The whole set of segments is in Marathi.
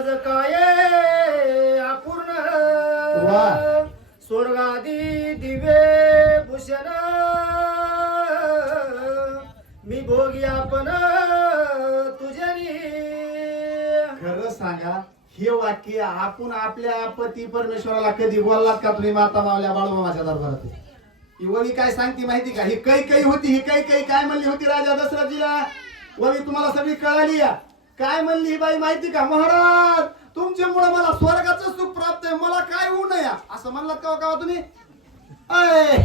मज काय अपूर्ण. स्वर्गादी दिवे भूषण. मी भोगी आपण तुझ्यानी खरं सांगा हे वाक्य आपण आपल्या पती परमेश्वराला कधी बोललात का तुम्ही माता मावल्या बाळूमामाच्या दरबारात? ही ववी काय सांगते माहिती का? ही कै कै होती ही कै कै काय म्हणली होती राजा दशरथजीला? ववी तुम्हाला सगळी कळाली या? काय म्हणली ही बाई माहिती का? महाराज तुमच्यामुळे मला स्वर्गाचं सुख प्राप्त आहे मला काय होऊ नये? असं म्हणलात का हो का तुम्ही? अय!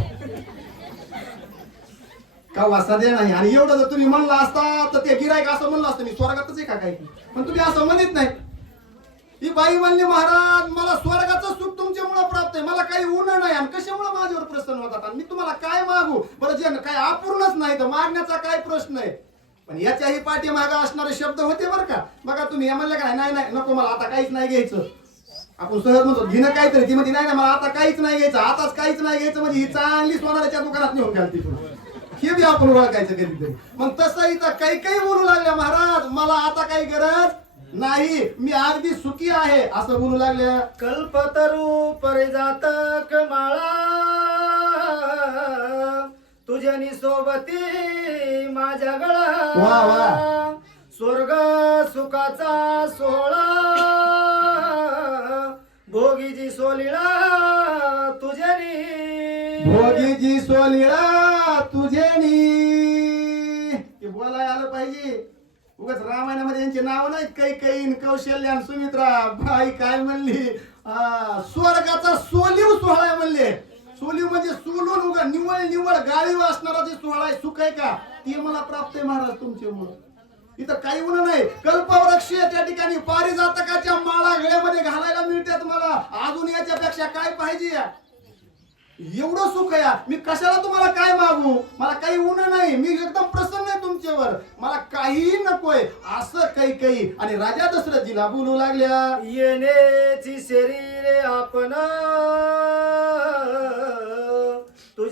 का सध्या नाही आणि एवढं जर तुम्ही म्हणला असता तर ते गिरायक असं म्हणलं असतं मी स्वर्गातच आहे का काही? पण तुम्ही असं म्हणत नाही. ही बाई म्हणली महाराज मला स्वर्गाचं सुख तुमच्यामुळे प्राप्त आहे मला काही ऊन नाही आणि कशामुळे माझ्यावर प्रसन्न होतात? आणि मी तुम्हाला काय मागू? बरं जे काय अपूर्णच नाही तर मागण्याचा काय प्रश्न आहे? पण याच्याही पाठीमागे असणारे शब्द होते बरं का. बघा तुम्ही म्हणलं काय नाही नाही नको मला आता काहीच नाही घ्यायचं. आपण सहज म्हणतो घेणं काहीतरी. ती म्हणजे नाही ना मला आता काहीच नाही घ्यायचं आताच काहीच नाही घ्यायचं. म्हणजे ही चांगली सोनाराच्या दुकानात नेऊन घालते हे बी आपण ओळखायचं कधीतरी मग तसं इथं काही काही बोलू लागल्या महाराज मला आता काही गरज नाही. मी अगदी सुखी आहे. असं बोलू लागल्या. कल्पतरू परिजातक माळा तुझ्यानी सोबती माझ्या वा, वा. गळा स्वर्ग सुखाचा सोहळा. भोगीची सोलिळा तुझ्यानी भोगीची सोलिळा तुझेनी. हे बोलाय आलं पाहिजे. उगाच रामायणामध्ये यांचे नाव नाहीत काही काही. कौशल्य आणि सुमित्रा. बाई काय म्हणली? आ, स्वर्गाचा सोलीव सोहळा म्हणले. सोली म्हणजे सोलून उगा निवळ निवळ गाळीव असणारा जे सोहळा आहे सुख आहे का? ते मला प्राप्त आहे महाराज तुमच्यामुळं. इथं काही उन नाही. कल्पवृक्ष त्या ठिकाणी. पारिजातकाच्या माळा गळ्यामध्ये घालायला मिळतात मला अजून याच्यापेक्षा काय पाहिजे? या? एवढं सुख या मी कशाला तुम्हाला काय मागू? मला काही उन नाही. मी एकदम प्रसन्न आहे तुमच्यावर. मला काहीही नकोय. असं काही काही. आणि राजा दशरथजीला बोलू लागल्या. येण्याची शरीरे आपण.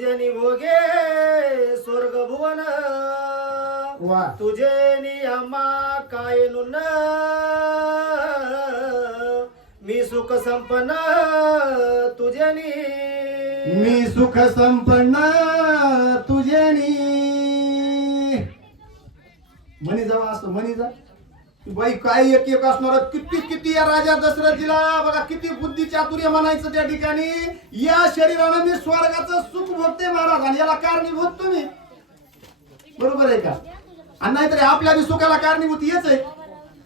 तुझे निभोगे स्वर्ग भुवन वा. तुझे नियमा काय नुन मी सुख संपन्न तुझ्यानी मी सुख संपन्न तुझ्यानी म्हणी जावा असं म्हणी जा बाई काय एक एक असणार किती किती या राजा दशरथजीला बघा किती बुद्धी चातुर्य म्हणायचं त्या ठिकाणी. या शरीरानं मी स्वर्गाचं सुख भोगते महाराज आणि याला कारणीभूत तुम्ही. बरोबर आहे का? आणि नाहीतरी आपल्या बी सुखाला कारणीभूत हेच आहे.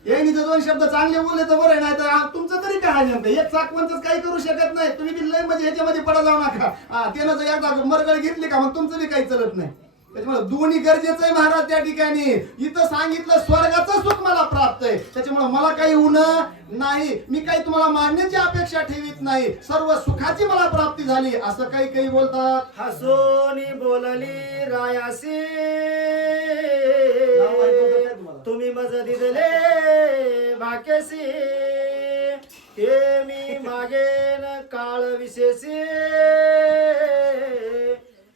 यांनी जर दोन शब्द चांगले बोलले तर बरं आहे नाही तर तुमचं तरी काय नेमकं एक चाकवंच काही करू शकत नाही. तुम्ही बी लय म्हणजे ह्याच्यामध्ये पडा जाऊ नका. हा, त्यानं जर एकदा मरगळ घेतली का मग तुमचं बी काही चलत नाही. त्याच्यामुळे दोन्ही गरजेचं आहे महाराज त्या ठिकाणी. इथं सांगितलं स्वर्गाचं सुख मला प्राप्त आहे. त्याच्यामुळे मला काही ऊन नाही. मी काही तुम्हाला मागण्याची अपेक्षा ठेवीत नाही. सर्व सुखाची मला प्राप्ती झाली. असं काही काही बोलतात. हसोनी बोलली रायासी? तुम्ही मज दिदले भाकेसी हे मी मागेन काळ विशेषी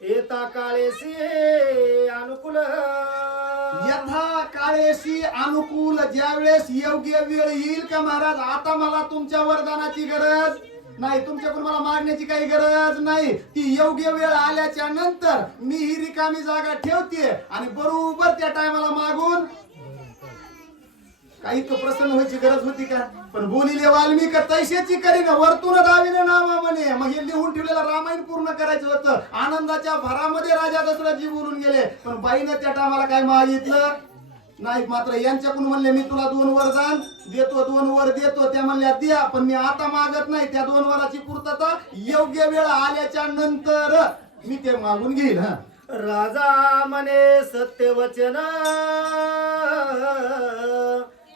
येता काळेसी. यथा काळेशी अनुकूल ज्यावेळेस योग्य वेळ येईल का महाराज? आता मला तुमच्या वरदानाची गरज नाही. तुमच्याकडून मला मागण्याची काही गरज नाही. ती योग्य वेळ आल्याच्यानंतर मी ही रिकामी जागा ठेवते आणि बरोबर त्या टायमाला मागून काही तो प्रसन्न व्हायची गरज होती का? पण बोलिले वाल्मिक तैशेची करीन. वरतून दाविने नामा म्हणे मग हे लिहून ठेवलेलं रामायण पूर्ण करायचं होतं. आनंदाच्या भरामध्ये राजा दशरथजी बोलून गेले पण बाईनं त्या टायमाला काय मागितलं? नाही मात्र यांच्याकडून म्हणले मी तुला दोन वर जाण देतो दोन वर देतो. त्या म्हणल्या द्या पण मी आता मागत नाही त्या दोन वराची पूर्तता योग्य वेळ आल्याच्यानंतर. मी ते मागून घेईल हा. राजा म्हणे सत्य वचन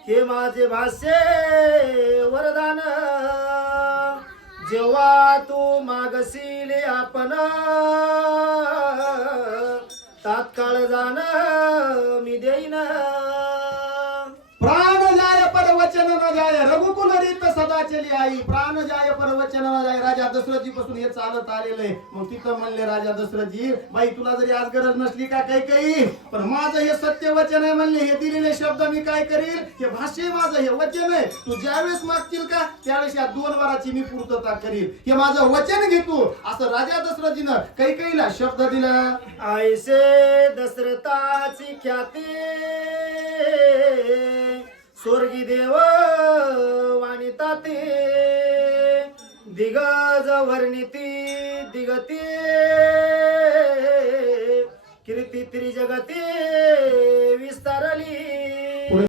हे माझे भाष्य वरदान. जेव्हा तू मागशील आपण तात्काळ जाण मी देईन. प्राण जाय पर वचन न रीत सदा आई. प्राण जाय परवचन जाय. राजा दशरथजी पासून हे चालत आलेलं आहे. मग तिथं म्हणले राजा दशरथजी बाई तुला जरी आज गरज नसली का काही काही पण माझं हे सत्य वचन आहे म्हणले हे दिलेले शब्द मी काय करील? हे भाष्य माझं हे वचन आहे. तू ज्यावेळेस मागतील का त्यावेळेस या दोन वाराची मी पूर्तता करील. हे माझं वचन घेतो असं राजा दशरथजीनं काही काहीला शब्द दिला. आयसे दशरथाची ख्याती. स्वर्गी देव वाणिता ते दिगज वर्णिती दिगती. कीर्ती त्रिजगती विस्तारली.